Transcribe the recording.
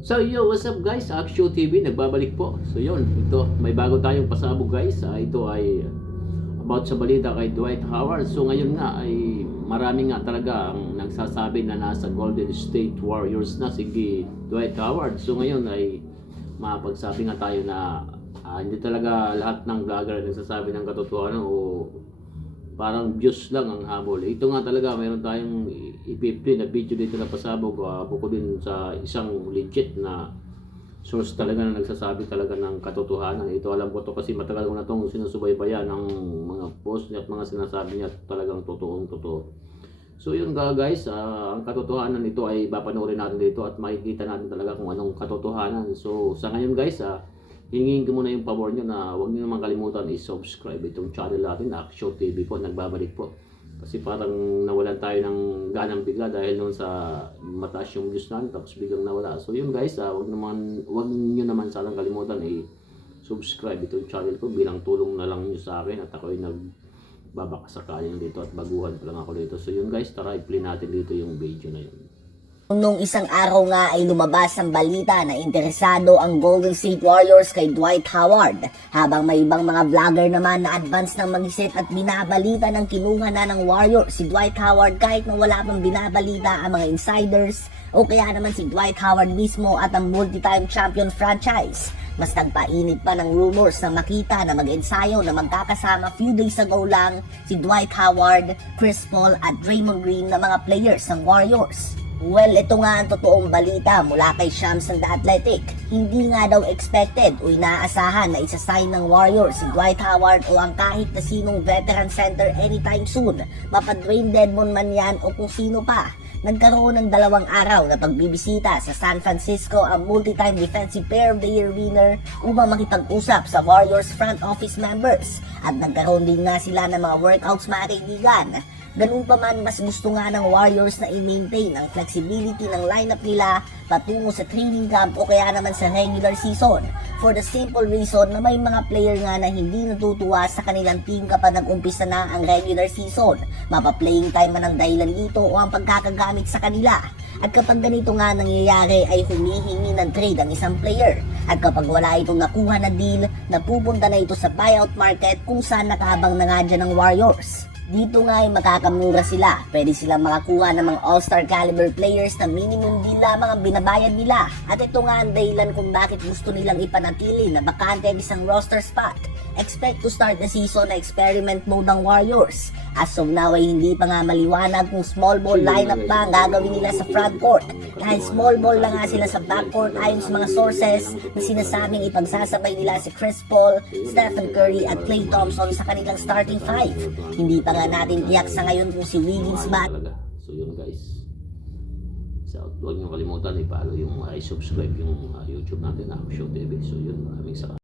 So yo, what's up guys? Action TV nagbabalik po. So yun, ito may bago tayong pasabog guys. Ah, ito ay about sa balita kay Dwight Howard. So ngayon nga ay marami nga talaga ang nagsasabi na nasa Golden State Warriors na si Dwight Howard. So ngayon ay mapagsabi nga tayo na ah, hindi talaga lahat ng vlogger nagsasabi ng katotohanan o parang views lang ang habol. Ito nga talaga, mayroon tayong ipiplay na video dito na pasabog uh, bukod din sa isang legit na source talaga na nagsasabi talaga ng katotohanan. Ito alam ko to kasi matagal ko na itong sinusubaybayan ng mga post niya at mga sinasabi niya talagang totoong totoo. So yun nga guys, ah, ang katotohanan nito ay papanoorin natin dito at makikita natin talaga kung anong katotohanan. So sa ngayon guys, ah, hingin ko muna yung pabor nyo na huwag nyo naman kalimutan i-subscribe itong channel natin, Action TV po, nagbabalik po. Kasi parang nawalan tayo ng ganang bigla dahil noon sa mataas yung views natin tapos biglang nawala. So yun guys, ah, wag naman wag niyo naman sanang kalimutan i subscribe itong channel ko bilang tulong na lang niyo sa akin at ako ay nagbabakasakaling dito at baguhan pa lang ako dito. So yun guys, tara i-play natin dito yung video na yun. Nung isang araw nga ay lumabas ang balita na interesado ang Golden State Warriors kay Dwight Howard habang may ibang mga vlogger naman na advance ng mag-isip at binabalita ng kinuha na ng Warriors si Dwight Howard kahit na wala pang binabalita ang mga insiders o kaya naman si Dwight Howard mismo at ang multi-time champion franchise. Mas nagpainit pa ng rumors na makita na mag-ensayo na magkakasama few days ago lang si Dwight Howard, Chris Paul at Draymond Green na mga players ng Warriors. Well, ito nga ang totoong balita mula kay Shams ng The Athletic. Hindi nga daw expected o inaasahan na isasign ng Warriors si Dwight Howard o ang kahit na sinong veteran center anytime soon. Mapa Dwayne Dedmon man yan o kung sino pa. Nagkaroon ng dalawang araw na pagbibisita sa San Francisco ang multi-time Defensive Player of the Year winner upang makipag-usap sa Warriors front office members. At nagkaroon din nga sila ng mga workouts mga kaibigan. Ganun pa man, mas gusto nga ng Warriors na i-maintain ang flexibility ng lineup nila patungo sa training camp o kaya naman sa regular season. For the simple reason na may mga player nga na hindi natutuwa sa kanilang team kapag nag-umpisa na ang regular season. Mapa-playing time man ang dahilan dito o ang pagkakagamit sa kanila. At kapag ganito nga nangyayari ay humihingi ng trade ang isang player. At kapag wala itong nakuha na deal, napupunta na ito sa buyout market kung saan nakahabang na nga dyan ng Warriors. Dito nga ay makakamura sila. Pwede silang makakuha ng mga all-star caliber players na minimum deal lamang ang binabayad nila. At ito nga ang dahilan kung bakit gusto nilang ipanatili na bakante ang isang roster spot. Expect to start the season na experiment mode ng Warriors. As of now ay hindi pa nga maliwanag kung small ball lineup ba ang gagawin nila sa front court. Kahit small ball lang nga sila sa backcourt ayon sa mga sources na sinasabing ipagsasabay nila si Chris Paul, Stephen Curry at Klay Thompson sa kanilang starting five. Hindi pa nga natin tiyak sa ngayon kung si Wiggins ba. So yun guys. So huwag niyo kalimutan i-follow yung i-subscribe yung ah, YouTube natin Action TV. So yun, maraming salamat.